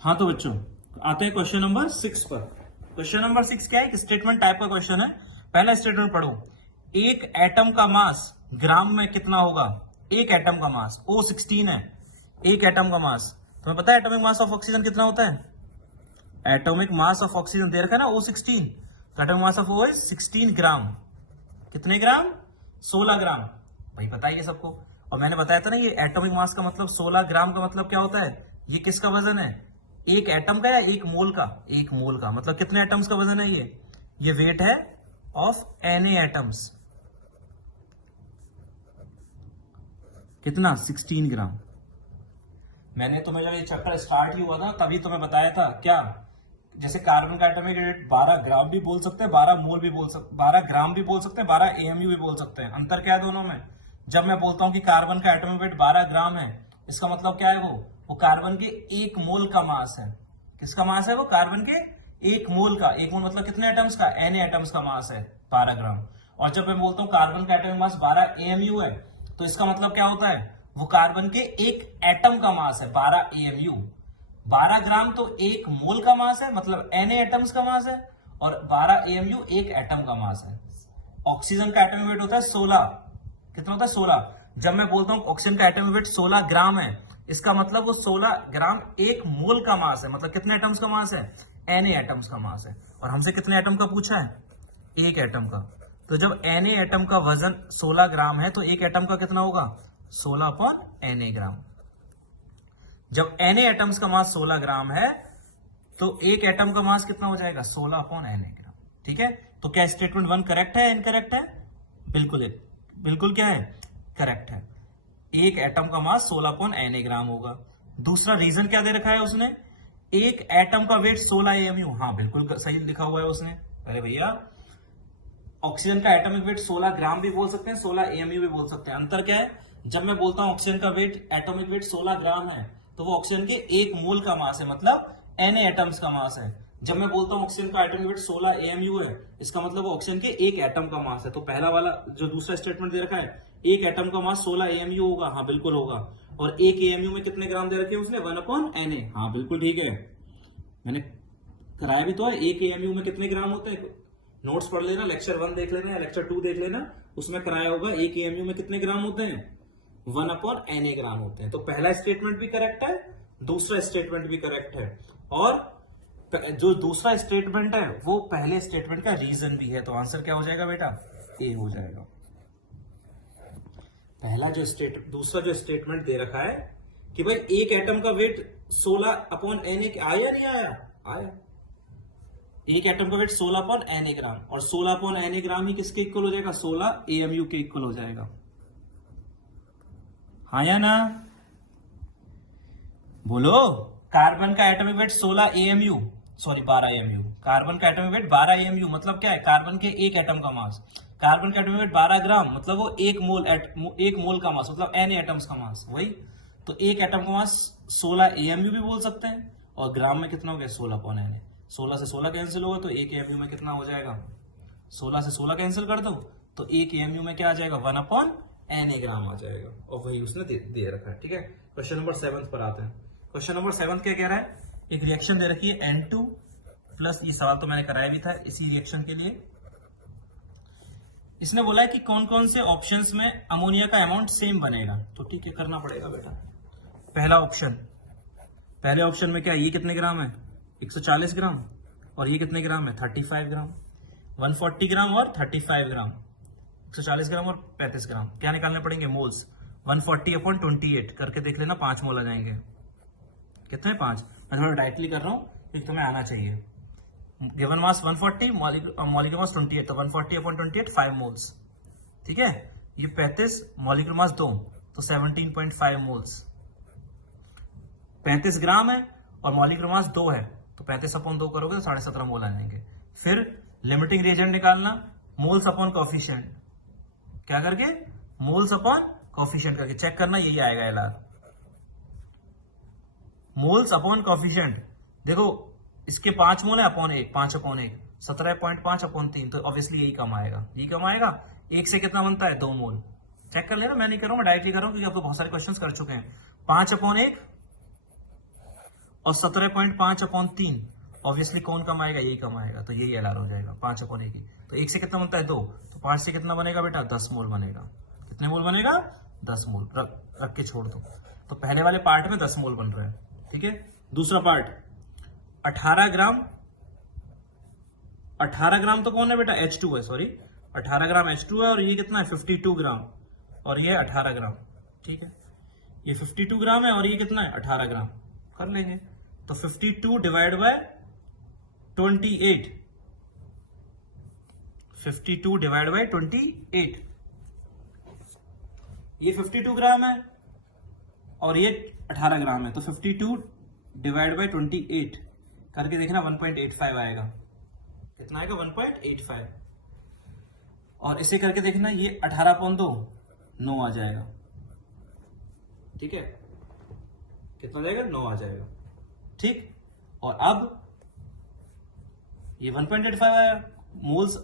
हाँ तो बच्चों आते हैं क्वेश्चन नंबर 6 पर। क्वेश्चन नंबर 6 क्या है? एक स्टेटमेंट टाइप का क्वेश्चन है। पहला स्टेटमेंट पढ़ो। एक एटम का मास ग्राम में कितना होगा? एक एटम का मास O16 है। एक एटम का मास, तुम्हें पता है एटॉमिक मास ऑफ ऑक्सीजन कितना होता है? एटॉमिक मास ऑफ ऑक्सीजन दे रखा है ना O16, तो atomic mass of O is 16 ग्राम। कितने ग्राम? 16 ग्राम। भाई बताइए सबको। और मैंने बताया था ना ये एटॉमिक मास का मतलब 16 ग्राम का मतलब क्या होता है? ये किसका वजन है? एक एटम का या एक मोल का? एक मोल का मतलब कितने एटम्स का वजन है ये वेट है ऑफ Na एटम्स। कितना? 16 ग्राम। मैंने तुम्हें जब ये चैप्टर स्टार्ट ही हुआ था तभी तुम्हें बताया था क्या, जैसे कार्बन का एटॉमिक वेट 12 ग्राम भी बोल सकते हैं, 12 मोल भी बोल सकते, 12 ग्राम भी बोल सकते हैं, 12 AMU भी बोल सकते हैं। अंतर क्या है दोनों में? जब मैं बोलता हूं कि कार्बन का एटॉमिक वेट 12 ग्राम है, इसका मतलब क्या है? वो कार्बन के एक मोल का मास है। किसका मास है? वो कार्बन के एक मोल का। एक मोल मतलब कितने एटम्स का? Na एटम्स का मास है 12 ग्राम। और जब मैं बोलता हूं कार्बन का एटॉमिक मास 12 AMU है, तो इसका मतलब क्या होता है? वो कार्बन के एक एटम का मास है 12 AMU। 12 ग्राम तो एक मोल का मास है, मतलब Na एटम्स का मास है, और 12 AMU एक एटम का मास है। ऑक्सीजन का एटॉमिक वेट होता है 16। कितना होता है? 16। जब मैं बोलता हूं ऑक्सीजन का एटॉमिक वेट 16 ग्राम है, इसका मतलब वो 16 ग्राम एक मोल का मास है, मतलब कितने एटम्स का मास है? Na एटम्स का मास है। और हमसे कितने एटम का पूछा है? एक एटम का। तो जब Na एटम का वजन 16 ग्राम है तो एक एटम का कितना होगा? 16 अपॉन Na ग्राम। जब Na एटम्स का मास 16 ग्राम है तो एक एटम का मास कितना हो जाएगा? 16 अपॉन Na ग्राम। ठीक है, तो क्या स्टेटमेंट 1 करेक्ट है? इनकरेक्ट है? बिल्कुल क्या है? करेक्ट है। एक एटम का मास 16 अपॉन Na ग्राम होगा। दूसरा रीजन क्या दे रखा है उसने? एक एटम का वेट 16 AMU। हाँ बिल्कुल सही लिखा हुआ है उसने। अरे भैया, ऑक्सीजन का एटॉमिक वेट 16 ग्राम भी बोल सकते हैं, 16 AMU भी बोल सकते हैं। अंतर क्या है? जब मैं बोलता हूं ऑक्सीजन का वेट एटॉमिक वेट 16 ग्राम है, तो वो ऑक्सीजन के एक मोल का मास है, मतलब Na एटम्स का मास है। जब मैं बोलता हूं ऑक्सीजन का एटॉमिक वेट 16 AMU है, इसका मतलब वो ऑक्सीजन के एक एटम का मास है। तो पहला वाला जो दूसरा स्टेटमेंट दे रखा है, एक एटम का मास 16 AMU होगा। हाँ बिल्कुल होगा। और एक AMU में कितने ग्राम दे रखे हैं उसने? 1 अपॉन Na। हाँ बिल्कुल ठीक है, मैंने कराया भी तो है। एक AMU में कितने ग्राम होते हैं? नोट्स पढ़ लेना, लेक्चर 1 देख लेना या लेक्चर 2 देख लेना, उसमें कराया होगा एक AMU में कितने ग्राम होते हैं? 1 अपॉन Na ग्राम होते हैं। तो पहला स्टेटमेंट भी करेक्ट है, दूसरा स्टेटमेंट भी करेक्ट है, और जो दूसरा स्टेटमेंट है वो पहले स्टेटमेंट का रीजन भी है। तो आंसर क्या हो जाएगा बेटा? ए हो जाएगा। पहला जो दूसरा जो स्टेटमेंट दे रखा है कि भाई एक एटम का वेट 16 अपॉन Na, आया नहीं आया? आया। एक एटम का वेट 16 अपॉन Na ग्राम, और 16 अपॉन Na ग्राम ही किसके इक्वल हो जाएगा? 16 AMU के इक्वल हो जाएगा। हाँ या ना? बोलो। कार्बन का atomic weight 16 AMU, sorry 12 AMU। Carbon का एटॉमिक वेट 12 AMU मतलब क्या है? कार्बन के एक एटम का मास। कार्बन का एटॉमिक वेट 12 ग्राम मतलब वो एक मोल का मास, मतलब Na एटम्स का मास। वही तो एक एटम का मास 16 AMU भी बोल सकते हैं, और ग्राम में कितना हो गया? 16 अपॉन Na। 16 से 16 कैंसिल होगा तो एक AMU में कितना हो जाएगा? 16 से 16 कैंसिल कर दो तो एक AMU में क्या आ जाएगा? 1 अपॉन Na ग्राम आ जाएगा। और वही उसने दे रखा है। ठीक है, क्वेश्चन नंबर 7 पर आते हैं। क्वेश्चन नंबर 7 क्या कह रहा है? एक रिएक्शन दे रखी है N2 प्लस, ये सवाल तो मैंने कराया भी था इसी रिएक्शन के लिए। इसने बोला है कि कौन कौन से ऑप्शंस में अमोनिया का अमाउंट सेम बनेगा। तो ठीक है, करना पड़ेगा बेटा। पहला ऑप्शन, पहले ऑप्शन में क्या, ये कितने ग्राम है? 140 ग्राम, और ये कितने ग्राम है? 35 ग्राम। 140 ग्राम और 35 ग्राम, 140 ग्राम और 35 ग्राम। क्या निकालने पड़ेंगे? मोल्स। 140 अपॉन 28 करके देख लेना, 5 मोल आ जाएंगे। कितने? 5। मैं थोड़ा डायरेक्टली कर रहा हूं क्योंकि तुम्हें आना चाहिए। गिवन मास 140, मॉलिक्यूलर मास 28, तो 140 अपॉन 28 5 मोल्स। ठीक है, ये 35, मॉलिक्यूलर मास 2, तो 17.5 मोल्स। 35 ग्राम है और मॉलिक्यूलर मास 2 है, तो 35 अपॉन 2 करोगे तो 17.5 मोल आ जाएंगे। फिर लिमिटिंग रिएजेंट निकालना, मोल्स अपॉन कॉफिशिएंट। क्या करके? मोल्स अपॉन कॉफिशिएंट करके चेक करना, यही आएगा एलआर। मोल्स अपॉन कॉफिशिएंट, देखो इसके 5 मोल है अपॉन 1, 5 अपॉन 1 17.5 अपॉन 3, तो ऑब्वियसली यही कम आएगा। यही कम आएगा। 1 से कितना बनता है? 2 मोल। चेक कर लेना, मैं नहीं कर रहा हूं, मैं डायरेक्टली कर रहा हूं क्योंकि आप तो बहुत सारे क्वेश्चंस कर चुके हैं। 5 अपॉन 1 और 17.5/3 ऑब्वियसली कौन कम आएगा, यही कम आएगा, तो यही एलआर हो जाएगा 5/1 ही। तो 1 से कितना बनता है 2, तो 5 से कितना बनेगा बेटा 10 मोल बनेगा। कितने मोल बनेगा 10 मोल। रख के छोड़ दो। तो पहले वाले पार्ट में 10 मोल बन रहा है, ठीक है। दूसरा पार्ट 18 ग्राम, 18 ग्राम तो कौन है बेटा H2 है, सॉरी 18 ग्राम H2 है, और ये कितना है 52 ग्राम, और ये 18 ग्राम, ठीक है। ये 52 ग्राम है और ये कितना है 18 ग्राम, कर लेंगे। तो 52 डिवाइड बाय 28, 52 डिवाइड बाय 28, ये 52 ग्राम है और ये 18 ग्राम है, तो 52 डिवाइड बाय 28 करके देखना 1.85 आएगा। कितना आएगा 1.85। और इसे करके देखना ये 18/2 9 आ जाएगा, ठीक है। कितना जाएगा 9 आ जाएगा, ठीक। और अब ये 1.85 आया, मोल्स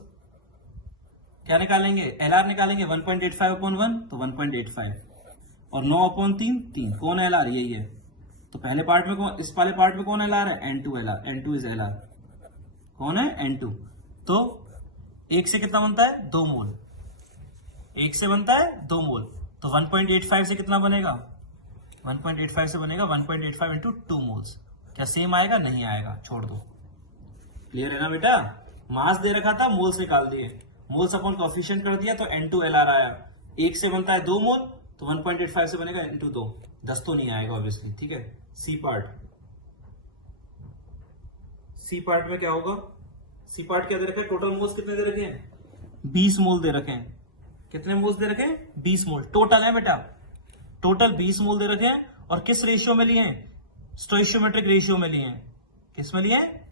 क्या निकालेंगे, एलआर निकालेंगे 1.85/1, तो 1.85, और 9/3 3, कौन है एलआर, यही है। तो पहले पार्ट में कौन, इस वाले पार्ट में कौन एलआर है, N2 LR, N2 is LR, कौन है N2। तो 1 से कितना बनता है 2 मोल, 1 से बनता है 2 मोल, तो 1.85 से कितना बनेगा, 1.85 से बनेगा 1.85 इंटू 2 मोल्स। क्या सेम आएगा, नहीं आएगा, छोड़ दो। क्लियर है ना बेटा, मास दे रखा था, मोल्स निकाल दिए, मोल्स अपॉन कोएफिशिएंट कर दिया, तो N2 एलआर आया। 1 से बनता है 2 मोल, तो 1.85 से बनेगा इंटू 2, 10 तो नहीं आएगा ऑब्वियसली, ठीक है। सी पार्ट, सी पार्ट में क्या होगा, सी पार्ट क्या दे रखे हैं, टोटल मोल्स कितने दे रखे हैं 20 मोल दे रखे हैं। कितने मोल्स दे रखे हैं 20 मोल टोटल है बेटा, टोटल 20 मोल दे रखे हैं। और किस रेशियो में लिए हैं, स्टोइशियोमेट्रिक रेशियो में लिए हैं। किस में लिए हैं,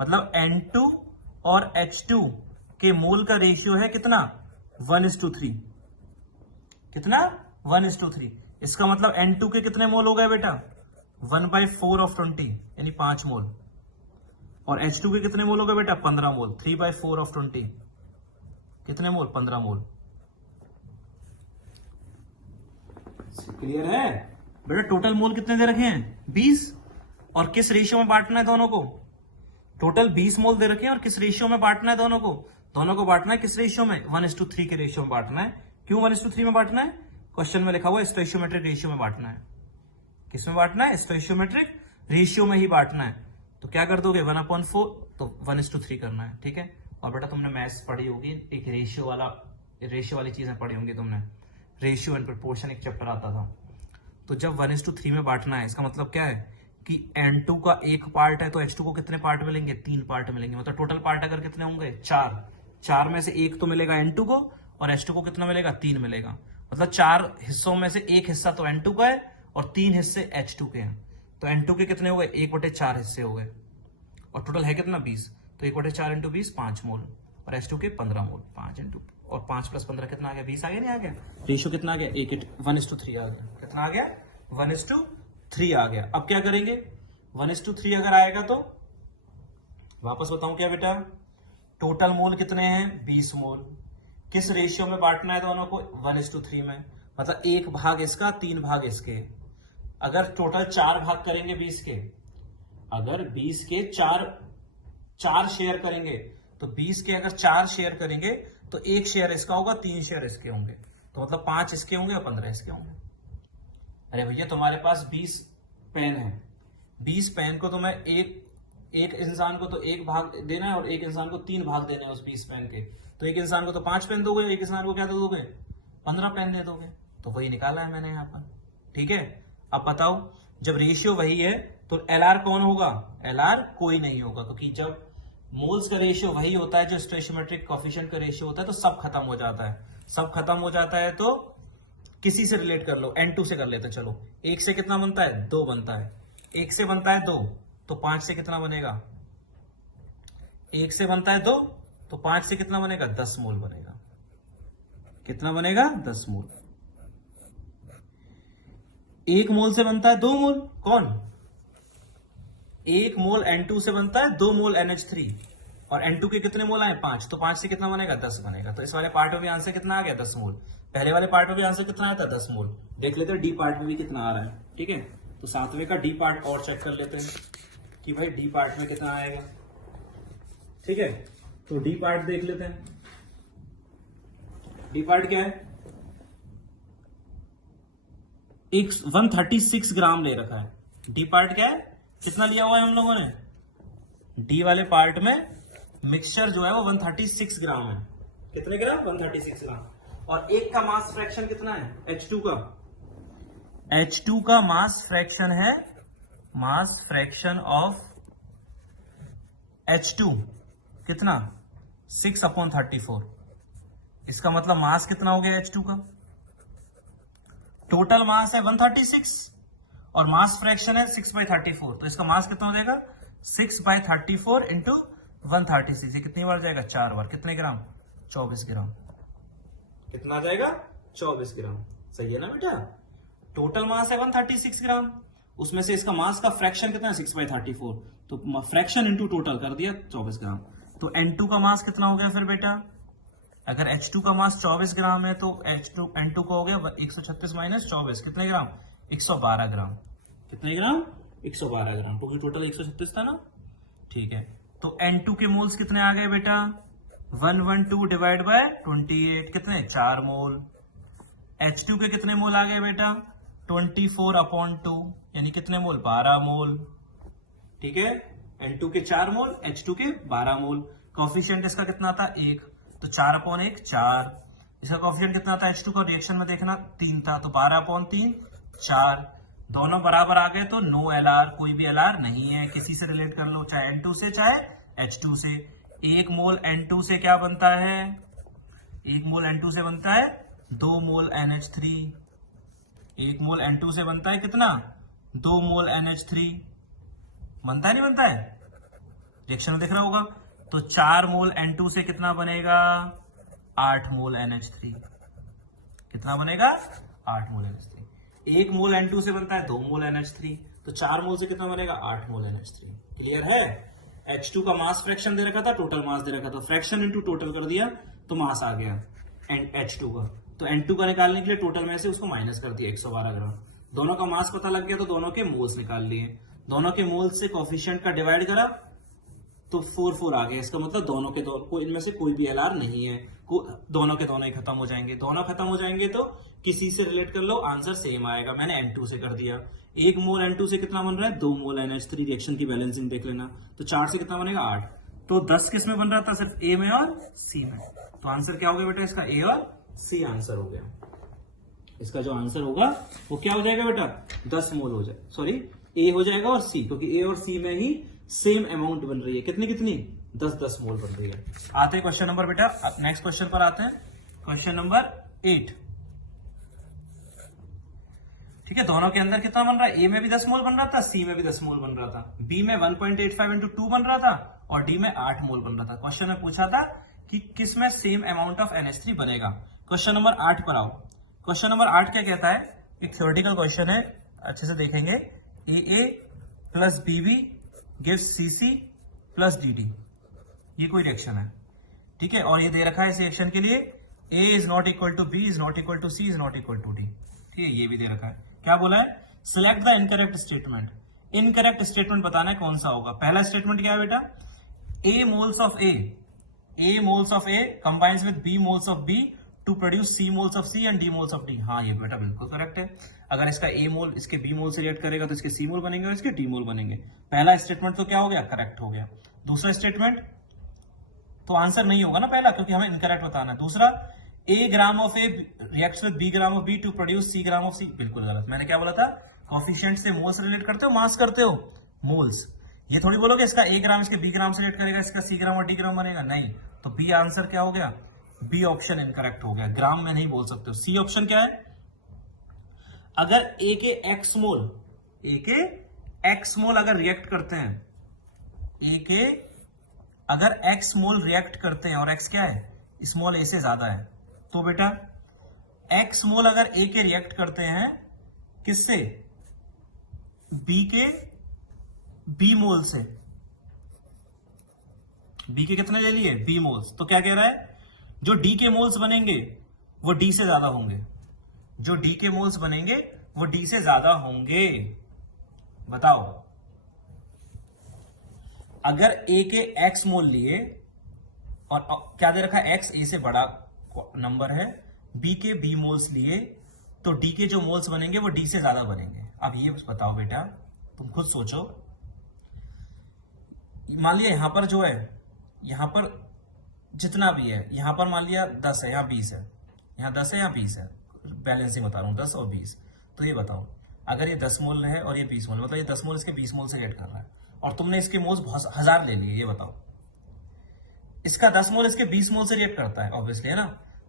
मतलब N2 और H2 के मोल का रेशियो है कितना 1:3, कितना 1:3। इसका मतलब N2 के कितने मोल हो गए बेटा 1/4 ऑफ 20 यानी 5 मोल, और H2 के कितने मोल हो गए बेटा 15 मोल, 3/4 ऑफ 20 कितने मोल 15 मोल। क्लियर है बेटा, टोटल मोल कितने दे रखे हैं 20, और किस रेशियो में बांटना है दोनों को, टोटल 20 मोल दे रखे हैं और किस रेशियो में बांटना है दोनों को, दोनों को बांटना है किस रेशियो में 1:3 के रेशियो में बांटना है। क्यों 1:3 में बांटना है, क्वेश्चन में लिखा हुआ है स्टोइशियोमेट्रिक रेशियो में बांटना है। किस में बांटना है, स्टोइशियोमेट्रिक रेशियो में ही बांटना है। तो क्या कर दोगे 1/4, तो 1:3 करना है, ठीक है। और बेटा तुमने मैथ्स पढ़ी होगी, एक रेशियो वाली चीजें पढ़ी होंगी तुमने, रेशियो एंड प्रोपोर्शन एक चैप्टर आता था। तो जब 1:3 में बांटना है, इसका मतलब क्या है कि N2 का एक पार्ट है तो H2 को कितने पार्ट मिलेंगे 3 पार्ट मिलेंगे, मतलब टोटल पार्ट अगर कितने होंगे 4 में से एक तो मिलेगा N2 को, और H2 को कितना मिलेगा 3 मिलेगा, मतलब 4 हिस्सों में से एक हिस्सा तो N2 का है और 3 हिस्से H2 के हैं। तो N2 के कितने हो गए 1/4 हिस्से हो गए, और टोटल है कितना 20, तो 1/4 इंटू 20 5 मोल, और H2 के 15 मोल, 5 इंटू और 5 + 15 कितना आ गया 20 आ गया, नहीं आ गया। रेशियो कितना आ गया 1:3 आ गया, कितना आ गया 1:3 आ गया। अब क्या करेंगे 1:3 अगर आएगा तो वापस बताऊं क्या बेटा, टोटल मोल कितने हैं 20 मोल, किस रेशियो में बांटना है दोनों को 1:3 में, मतलब 1 भाग इसका 3 भाग इसके। अगर टोटल 4 भाग करेंगे 20 के, अगर 20 के 4 शेयर करेंगे, तो 20 के अगर 4 शेयर करेंगे तो 1 शेयर इसका होगा, 3 शेयर इसके होंगे, तो मतलब 5 इसके होंगे और 15 इसके होंगे। अरे भैया तुम्हारे पास 20 पेन है, 20 पेन को तुम्हें एक इंसान को तो 1 भाग देना है और एक इंसान को 3 भाग देने हैं उस 20 पेन के, तो एक इंसान को तो 5 पेन दोगे, एक इंसान को क्या दे दोगे 15 पेन दे दोगे, तो वही निकाला है मैंने यहाँ पर, ठीक है। अब बताओ जब रेशियो वही है तो एलआर कौन होगा, एलआर कोई नहीं होगा, क्योंकि जब मोल्स का रेशियो वही होता है जो स्टोइशियोमेट्रिक कोएफिशिएंट का रेशियो होता है, तो सब खत्म हो जाता है, सब खत्म हो जाता है। तो किसी से रिलेट कर लो, N2 से कर लेते चलो। 1 से कितना बनता है 2 बनता है, 1 से बनता है 2, तो 5 से कितना बनेगा, 1 से बनता है 2 तो 5 से कितना बनेगा 10 मोल बनेगा, कितना बनेगा 10 मोल। 1 मोल से बनता है 2 मोल, कौन 1 मोल N2 से बनता है 2 मोल NH3, और N2 के कितने मोल आए 5, तो 5 से कितना बनेगा 10 बनेगा। तो इस वाले पार्ट में भी आंसर कितना आ गया 10 मोल, पहले वाले पार्ट में भी आंसर कितना आया था 10 मोल। देख लेते हैं डी पार्ट में भी कितना आ रहा है, ठीक है। तो 7वें का डी पार्ट और चेक कर लेते हैं कि भाई डी पार्ट में कितना आएगा। ठीक है, तो डी पार्ट देख लेते हैं। डी पार्ट क्या है, 136 ग्राम ले रखा है। डी पार्ट क्या है, कितना लिया हुआ है हम लोगों ने, डी वाले पार्ट में मिक्सचर जो है वो 136 ग्राम है। कितने ग्राम, 136 ग्राम। और एक का मास फ्रैक्शन कितना है, H2 का। H2 का मास फ्रैक्शन है, मास फ्रैक्शन ऑफ H2 कितना, 6/34। इसका मतलब मास कितना हो गया H2 का, टोटल मास है 136 और मास फ्रैक्शन है 6/34, तो इसका मास कितना हो जाएगा 6/34 इंटू 136। ये कितनी बार जाएगा, 4 बार। कितने ग्राम, 24 ग्राम। कितना आ जाएगा, 24 ग्राम। सही है ना बेटा। टोटल मास है 136 ग्राम, उसमें से इसका मास का फ्रैक्शन कितना है 6/34, तो फ्रैक्शन इंटू टोटल कर दिया 24 ग्राम। तो N2 का मास कितना हो गया फिर बेटा, अगर H2 का मास 24 ग्राम है तो N2 का हो गया 136 माइनस 24, कितने ग्राम, 112 ग्राम। कितने ग्राम, 112 ग्राम, क्योंकि टोटल 136 था ना। ठीक है, तो N2 के मोल्स कितने आ गए बेटा, 112 डिवाइड बाय 28, कितने, 4 मोल। H2 के कितने मोल आ गए बेटा, 24/2, यानी कितने मोल, 12 मोल। ठीक है, N2 के 4 मोल, H2 के 12 मोल। कॉफिशिएंट इसका कितना था, 1, तो 4/1 4। इसका कॉफिशिएंट कितना था H2 का, रिएक्शन में देखना 3 था, तो 12/3 4। दोनों बराबर आ गए तो नो LR, कोई भी LR नहीं है, किसी से रिलेट कर लो, चाहे N2 से चाहे H2 से। 1 मोल N2 से क्या बनता है, 1 मोल N2 से बनता है 2 मोल NH3। 1 मोल N2 से बनता है कितना, 2 मोल NH3। बनता है नहीं बनता है, रिएक्शन में दिख रहा होगा। तो 4 मोल N2 से कितना बनेगा, 8 मोल NH3। कितना बनेगा, 8 मोल NH3। 1 मोल N2 से बनता है 2 मोल NH3, तो 4 मोल से कितना बनेगा, 8 मोल NH3। क्लियर है। H2 का मास फ्रैक्शन दे रखा था, टोटल मास दे रखा था, फ्रैक्शन इंटू टोटल कर दिया तो मास आ गया H2 का। तो N2 का निकालने के लिए टोटल में से उसको माइनस कर दिया 112 ग्राम। दोनों का मास पता लग गया तो दोनों के मोल्स निकाल लिए। दोनों के मोल्स से कोफिशिएंट का डिवाइड करा तो 4 आ गया। इसका मतलब दोनों के दोनों, इनमें से कोई भी LR नहीं है, दोनों के दोनों ही खत्म हो जाएंगे। दोनों खत्म हो जाएंगे तो किसी से रिलेट कर लो, आंसर सेम आएगा। मैंने M2 से कर दिया। 1 मोल N2 से कितना बन रहा है, 2 मोल NH3। रिएक्शन की बैलेंसिंग देख लेना, तो 4 से कितना बनेगा, 8। तो 10 किस में बन रहा था, सिर्फ A में और C में। तो आंसर क्या हो गया बेटा, इसका A और C आंसर हो गया। इसका जो आंसर होगा वो क्या हो जाएगा बेटा, 10 मोल हो जाए, सॉरी A हो जाएगा और C, क्योंकि A और C में ही सेम अमाउंट बन रही है। कितनी कितनी, 10 मोल बन रही है। आते हैं क्वेश्चन नंबर बेटा, नेक्स्ट क्वेश्चन पर आते हैं। Question number 8। ठीक है, दोनों के अंदर कितना बन रहा है, A में भी 10 मोल बन रहा था, C में भी 10 मोल बन रहा था, B में 1.85 इंटू 2 बन रहा था और D में 8 मोल बन रहा था। क्वेश्चन में पूछा था कि किस में सेम अमाउंट ऑफ NH3 बनेगा। क्वेश्चन नंबर 8 पर आओ। क्वेश्चन नंबर 8 क्या कहता है, एक थ्योरेटिकल क्वेश्चन है, अच्छे से देखेंगे। AA plus BB gives CC plus DD, ये कोई रिएक्शन है। ठीक है, और ये दे रखा है इस रिएक्शन के लिए A is not equal to B is not equal to C is not equal to D। ठीक है, ये भी दे रखा है। क्या बोला है, select the incorrect statement. Incorrect statement बताना है कौन सा होगा। पहला स्टेटमेंट क्या है बेटा, A moles of A combines with B moles of B to produce C moles of C and D moles of D। हाँ, ये बेटा बिल्कुल करेक्ट है। अगर इसका A मोल इसके B मोल से रिएक्ट करेगा तो इसके C मोल बनेंगे और इसके D मोल बनेंगे। पहला स्टेटमेंट तो क्या हो गया, करेक्ट हो गया। दूसरा स्टेटमेंट तो आंसर नहीं होगा ना पहला, क्योंकि हमें इनकरेक्ट बताना है। दूसरा, A gram of A reacts with B gram of B to produce C gram of C, बिल्कुल गलत। मैंने क्या बोला था, कोफिशिएंट से मोल्स रिलेट करते हो, मास करते हो, मोल्स। ये थोड़ी बोलोगे इसका A ग्राम इसके B ग्राम से रिलेट करेगा, इसका C ग्राम और D ग्राम बनेगा, नहीं। तो B आंसर क्या हो गया, B ऑप्शन इनकरेक्ट हो गया। ग्राम में नहीं बोल सकते हो। C ऑप्शन क्या है, अगर A के X मोल अगर रिएक्ट करते हैं, A के अगर X मोल रिएक्ट करते हैं और X क्या है, स्मॉल a से ज्यादा है, तो बेटा X मोल अगर A के रिएक्ट करते हैं किससे, B के B मोल से। B के कितने ले लिए, B मोल्स। तो क्या कह रहा है, जो D के मोल्स बनेंगे वो D से ज्यादा होंगे, जो D के मोल्स बनेंगे वो D से ज्यादा होंगे। बताओ, अगर ए के एक्स मोल लिए और क्या दे रखा है, एक्स ए से बड़ा नंबर है, बी के बी मोल्स लिए, तो डी के जो मोल्स बनेंगे वो डी से ज्यादा बनेंगे। अब ये बताओ बेटा, तुम खुद सोचो, मान लिया यहां पर जो है, यहां पर जितना भी है, यहां पर मान लिया 10 है, यहां 20 है, यहां 10 है, यहां 20 है, बैलेंसिंग बता रहा हूं, 10 और 20। तो ये बताओ, अगर ये 10 मोल है और ये 20 मोल, मतलब ये 10 मोल इसके 20 मोल से ऐड कर रहा है, और तुमने इसके मोल्स 1000 ले लिए, ये बताओ, इसका 10 मोल इसके 20 मोल से रिएक्ट करता है ऑब्वियसली, है ना,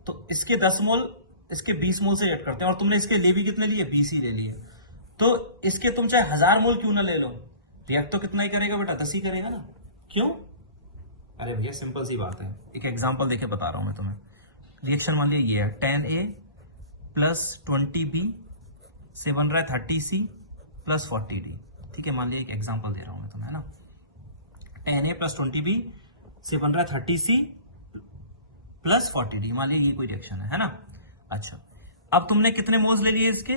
तो इसके 10 मोल इसके 20 मोल से रिएक्ट करते हैं, और तुमने इसके ले भी कितने लिए, 20 ही ले लिए, तो इसके तुम चाहे 1000 मोल क्यों ना ले लो, रिएक्ट तो कितना ही करेगा बेटा, 10 ही करेगा ना, क्यों? अरे भैया सिंपल सी बात है, एक एग्जांपल देके बता रहा हूं मैं तुम्हें। रिएक्शन मान लिया ये है 10A प्लस 20B से बन रहा है 30C प्लस 40D। ठीक है, मान लिया एक एग्जांपल दे रहा हूं मैं तुम्हें, है ना, 10A प्लस 20B से बन रहा है 30C प्लस 40D, मान लिया ये कोई रिएक्शन है ना। अच्छा, अब तुमने कितने मोल्स ले लिए इसके,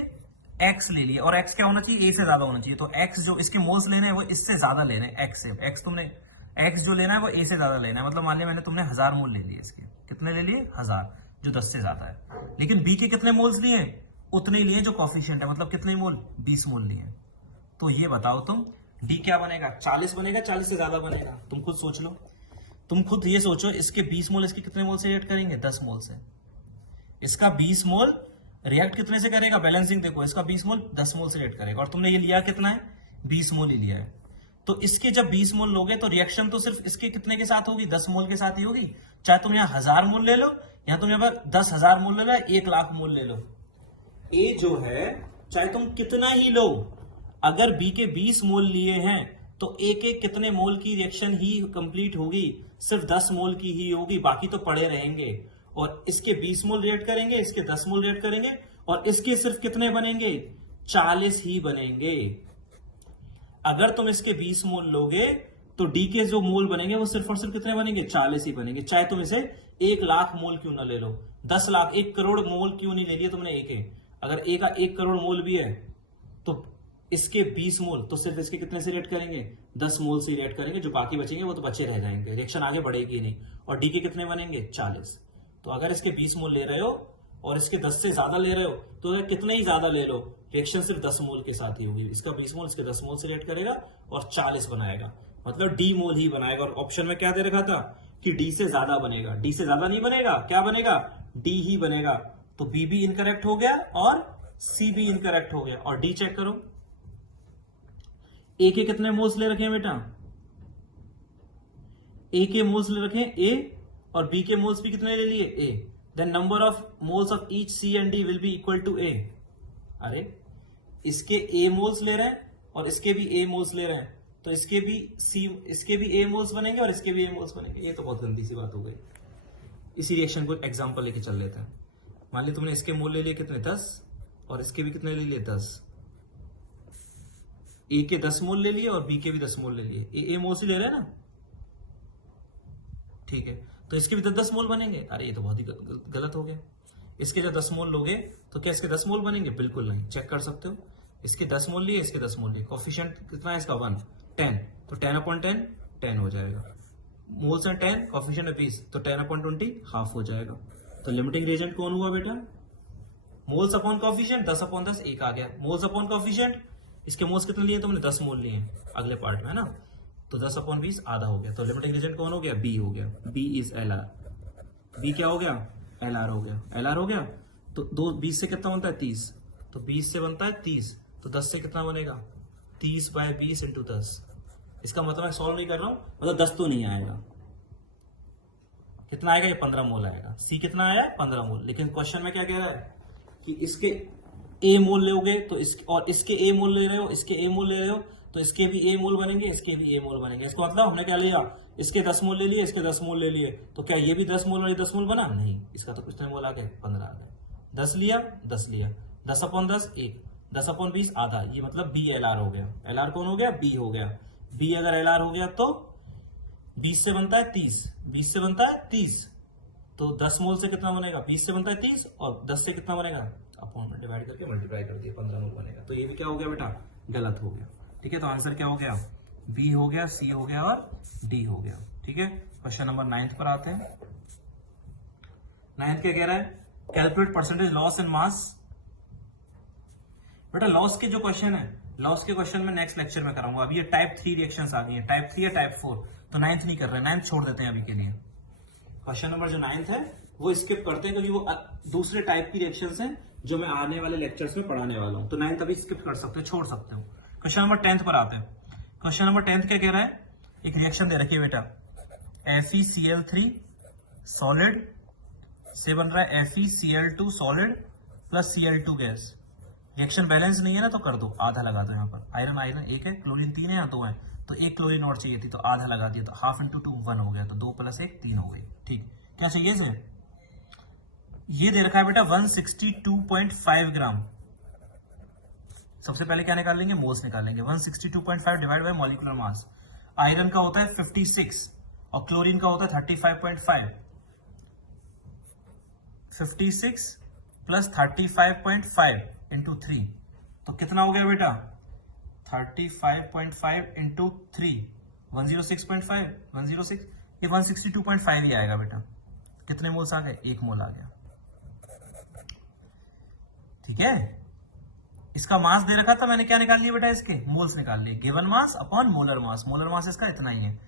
एक्स ले लिए, और एक्स क्या होना चाहिए, ए से ज्यादा होना चाहिए, तो एक्स जो इसके मोल्स लेने हैं वो इससे ज्यादा लेने हैं, एक्स से, एक्स तुमने एक्स जो लेना है वो ए से ज्यादा लेना है, मतलब मान लिया मैंने तुमने 1000 मोल ले लिए इसके, कितने ले लिए, 1000, जो 10 से ज्यादा है। लेकिन बी के कितने मोल्स लिए, उतने ही लिए जो कॉफिशिएंट है, मतलब कितने मोल, 20 मोल लिए। तो ये बताओ तुम, डी क्या बनेगा, 40 बनेगा, 40 से ज्यादा बनेगा, तुम खुद सोच लो, तुम खुद ये सोचो, इसके 20 मोल इसके कितने मोल से रिएक्ट करेंगे, 10 मोल से। इसका 20 मोल रिएक्ट कितने से करेगा, बैलेंसिंग देखो, इसका 20 मोल 10 मोल से रिएक्ट करेगा, और तुमने ये लिया कितना है, 20 मोल ही लिया है, तो इसके जब 20 मोल लोगे तो रिएक्शन तो सिर्फ इसके कितने के साथ होगी, 10 मोल के साथ ही होगी, चाहे तुम यहाँ 1000 मोल ले लो, या तुम यहाँ पर 10,000 मोल ले लो, 1,00,000 मोल ले लो, ए जो है चाहे तुम कितना ही लो, अगर बी के 20 मोल लिए हैं तो ए के कितने मोल की रिएक्शन ही कंप्लीट होगी, सिर्फ 10 मोल की ही होगी, बाकी तो पड़े रहेंगे, और इसके 20 मोल रिएक्ट करेंगे, इसके 10 मोल रिएक्ट करेंगे, और इसके सिर्फ कितने बनेंगे, 40 ही बनेंगे। अगर तुम इसके 20 मोल लोगे तो डी के जो मोल बनेंगे वो सिर्फ और सिर्फ कितने बनेंगे, 40 ही बनेंगे, चाहे तुम इसे 1,00,000 मोल क्यों ना ले लो, 10 लाख, 1 करोड़ मोल क्यों नहीं ले लिया तुमने ए के, अगर ए का 1 करोड़ मोल भी है तो इसके 20 मोल तो सिर्फ इसके कितने से रिएक्ट करेंगे, 10 मोल से रिएक्ट करेंगे, जो बाकी बचेंगे वो तो बचे रह जाएंगे, रिएक्शन आगे बढ़ेगी नहीं, और डी के कितने बनेंगे, 40। तो अगर इसके 20 मोल ले रहे हो और इसके 10 से ज्यादा ले रहे हो, तो अगर कितने ही ज्यादा ले लो, रिएक्शन सिर्फ 10 मोल के साथ ही होगी, इसका 20 मोल इसके 10 मोल से रिएक्ट करेगा और 40 बनाएगा, मतलब डी मोल ही बनाएगा। और ऑप्शन में क्या दे रखा था कि डी से ज्यादा बनेगा, डी से ज्यादा नहीं बनेगा, क्या बनेगा, डी ही बनेगा। तो बी भी इनकरेक्ट हो गया और सी भी इनकरेक्ट हो गया। और डी चेक करो, ए के कितने मोल्स ले रखे हैं बेटा, ए के मोल्स ले रखे ए, और बी के मोल्स भी कितने ले लिए, A, then number of moles of each C and D will be equal to A. अरे इसके ए मोल्स ले रहे हैं और इसके भी ए मोल्स ले रहे हैं, तो इसके भी ए मोल्स बनेंगे और इसके भी ए मोल्स बनेंगे, ये तो बहुत गंदी सी बात हो गई। इसी रिएक्शन को एग्जांपल लेके चल लेते हैं। मान ली तुमने इसके मोल ले लिए कितने, 10, और इसके भी कितने ले लिए, 10। ए के 10 मोल ले लिए और बी के भी 10 मोल ले लिए, ए मोल्स ही ले रहे हैं ना, ठीक है, तो इसके भी तो 10 मोल बनेंगे। अरे ये तो बहुत ही गलत हो गया, इसके जब 10 मोल लोगे तो क्या इसके 10 मोल बनेंगे, बिल्कुल नहीं, चेक कर सकते हो, इसके 10 मोल लिए, इसके 10 मोल लिए, कोफिशिएंट कितना है इसका, 1, 10, तो 10/10 10 हो जाएगा, मोल्स हैं 10, कोफिशिएंट है 20, तो 10/20 हाफ हो जाएगा। तो लिमिटिंग रिएजेंट कौन हुआ बेटा, मोल्स अपॉन कोफिशिएंट, 10/10 1 आ गया, मोल्स अपॉन कोफिशिएंट, इसके मोल्स कितने लिए तुमने, 10 मोल लिए अगले पार्ट में, है ना, तो 10/20 आधा हो गया, तो लिमिटिंग रिएजेंट कौन हो गया, बी हो गया, B is L R, B क्या हो गया, एल आर हो गया, एल आर हो गया। तो 20 से कितना बनता है, 30, तो 20 से बनता है 30, तो 10 से कितना बनेगा, 30/20 × 10। इसका मतलब मैं सॉल्व नहीं कर रहा हूं, मतलब 10 तो नहीं आएगा, कितना आएगा, ये 15 मोल आएगा। सी कितना आया, 15 मोल, लेकिन क्वेश्चन में क्या कह रहा है कि इसके ए मोल लोगे तो इसके ए मोल ले रहे हो, इसके ए मोल ले रहे हो, तो इसके भी ए मोल बनेंगे, इसके भी ए मोल बनेंगे। इसको मतलब हमने क्या लिया, इसके 10 मोल ले लिए, इसके 10 मोल ले लिए, तो क्या ये भी 10 मोल और ये 10 मोल बना, नहीं, इसका तो कितने मोल आ गए, 15 आ गए। 10 लिया, 10 लिया, 10/10 1, 10/20 आधा, ये मतलब बी एल आर हो गया। एल आर कौन हो गया, बी हो गया। बी अगर एल आर हो गया तो 20 से बनता है 30, 20 से बनता है 30, तो 10 मोल से कितना बनेगा, 20 से बनता है 30, और 10 से कितना बनेगा, अपॉन में डिवाइड करके मल्टीप्लाई कर दिया, 15 मोल बनेगा। तो ये भी क्या हो गया बेटा, गलत हो गया। ठीक है, तो आंसर क्या हो गया, बी हो गया, सी हो गया और डी हो गया। ठीक है, क्वेश्चन नंबर 9 पर आते हैं। 9 क्या कह रहा है, कैलकुलेट परसेंटेज लॉस इन मास। बेटा लॉस के जो क्वेश्चन है, लॉस के क्वेश्चन में नेक्स्ट लेक्चर में कराऊंगा। अभी ये टाइप 3 रिएक्शंस आ गई है, टाइप 3 या टाइप 4, तो 9th नहीं कर रहे, 9th छोड़ देते हैं अभी के लिए। क्वेश्चन नंबर जो 9th है वो स्किप करते हैं, क्योंकि वो दूसरे टाइप की रिएक्शंस हैं जो मैं आने वाले लेक्चर्स में पढ़ाने वाला हूं, तो 9th अभी स्किप कर सकते हो, छोड़ सकते हो। क्वेश्चन नंबर 10th पर आते हैं। क्वेश्चन नंबर 10th क्या कह रहा है, एक रिएक्शन दे रखी है बेटा, FeCl3 सॉलिड से बन रहा है FeCl2 solid plus Cl2 gas. Reaction balance नहीं है ना, तो कर दो, आधा लगा दो। यहाँ पर आयरन आयरन 1 है, क्लोरीन 3 है, या 2 है, तो 1 क्लोरीन और चाहिए थी, तो आधा लगा दिया, तो हाफ इंटू 2 1 हो गया, तो 2 + 1 3 हो गई। ठीक, क्या चाहिए इसे, ये दे रखा है बेटा 162.5 ग्राम। सबसे पहले क्या निकाल लेंगे, मोल्स निकालेंगे। 162.5 divide by molecular mass. Iron का होता है 56 और क्लोरीन का होता है 35.5। 56 + 35.5 इंटू 3, तो कितना हो गया बेटा, 35.5 इंटू 3 106.5, 106, ये 162.5 ही आएगा बेटा। कितने मोल्स आ गए, 1 मोल आ गया। ठीक है, इसका मास दे रखा था, मैंने क्या निकाल लिया बेटा, इसके मोल्स निकाल लिए। Given mass upon molar mass, molar mass इसका इतना ही है।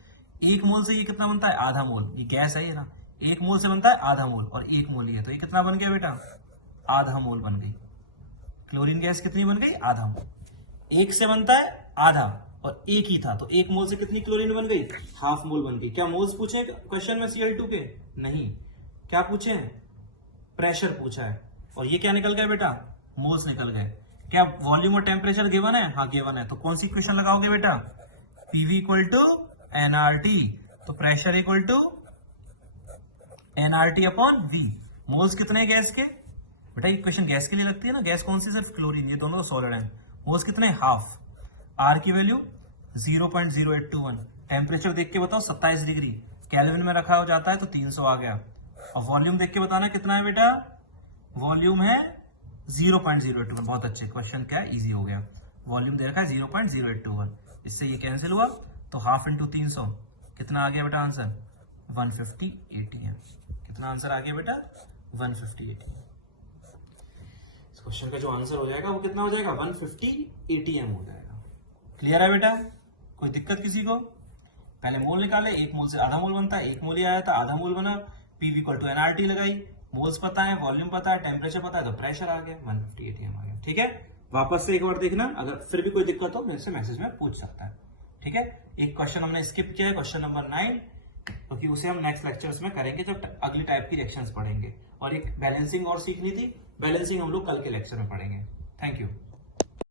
1 मोल से ये कितना बनता है, आधा मोल, ये गैस है ये ना, 1 मोल से बनता है आधा मोल, और 1 मोल ही है, तो ये कितना बन गया बेटा, आधा मोल बन गई। क्लोरीन गैस कितनी बन गई, आधा मोल। 1 से बनता है आधा और 1 ही था, तो 1 मोल से कितनी क्लोरीन बन गई, हाफ मोल बन गई। क्या मोल्स पूछे क्वेश्चन में Cl2 के, नहीं, क्या पूछे हैं, प्रेशर पूछा है, और ये क्या निकल गया बेटा, मोल्स निकल गए। क्या वॉल्यूम और टेम्परेचर गिवन है, हाँ गिवन है, तो कौन सी इक्वेशन लगाओगे बेटा, PV = nRT, तो pressure = nRT upon V। Moles कितने गैस के, बेटा इक्वेशन गैस के लिए लगती है ना, गैस कौन सी, सिर्फ क्लोरीन, ये दोनों तो सॉलिड हैं। मोल्स कितने, हाफ। आर की वैल्यू 0.0821। टेम्परेचर देख के बताओ, 27 डिग्री, केल्विन में रखा हो जाता है तो 300 आ गया। और वॉल्यूम देख के बताना कितना है बेटा, वॉल्यूम है 0.081। बहुत अच्छे, क्वेश्चन क्या है, इजी हो गया। वॉल्यूम दे रखा है 0.0821, इससे ये कैंसिल हुआ, तो हाफ इंटू 300, कितना आ गया बेटा आंसर, 150 ATM। कितना आंसर आ गया बेटा, 150 ATM। क्वेश्चन का जो आंसर हो जाएगा वो कितना हो जाएगा, 150 ATM हो जाएगा। क्लियर है बेटा, कोई दिक्कत किसी को। पहले मोल निकाले, 1 मोल से आधा मोल बनता है, 1 मोल ही आया था, आधा मोल बना। PV = nRT लगाई, मोल्स पता है, वॉल्यूम पता है, टेम्परेचर पता है, तो प्रेशर आ गया, 150 ATM आ गया। ठीक है, वापस से एक बार देखना, अगर फिर भी कोई दिक्कत हो मेरे से मैसेज में पूछ सकता है। ठीक है, एक क्वेश्चन हमने स्किप किया है, क्वेश्चन नंबर 9, क्योंकि उसे हम नेक्स्ट लेक्चर्स में करेंगे जब अगली टाइप की रिएक्शंस पढ़ेंगे। और एक बैलेंसिंग और सीखनी थी, बैलेंसिंग हम लोग कल के लेक्चर में पढ़ेंगे। Thank you.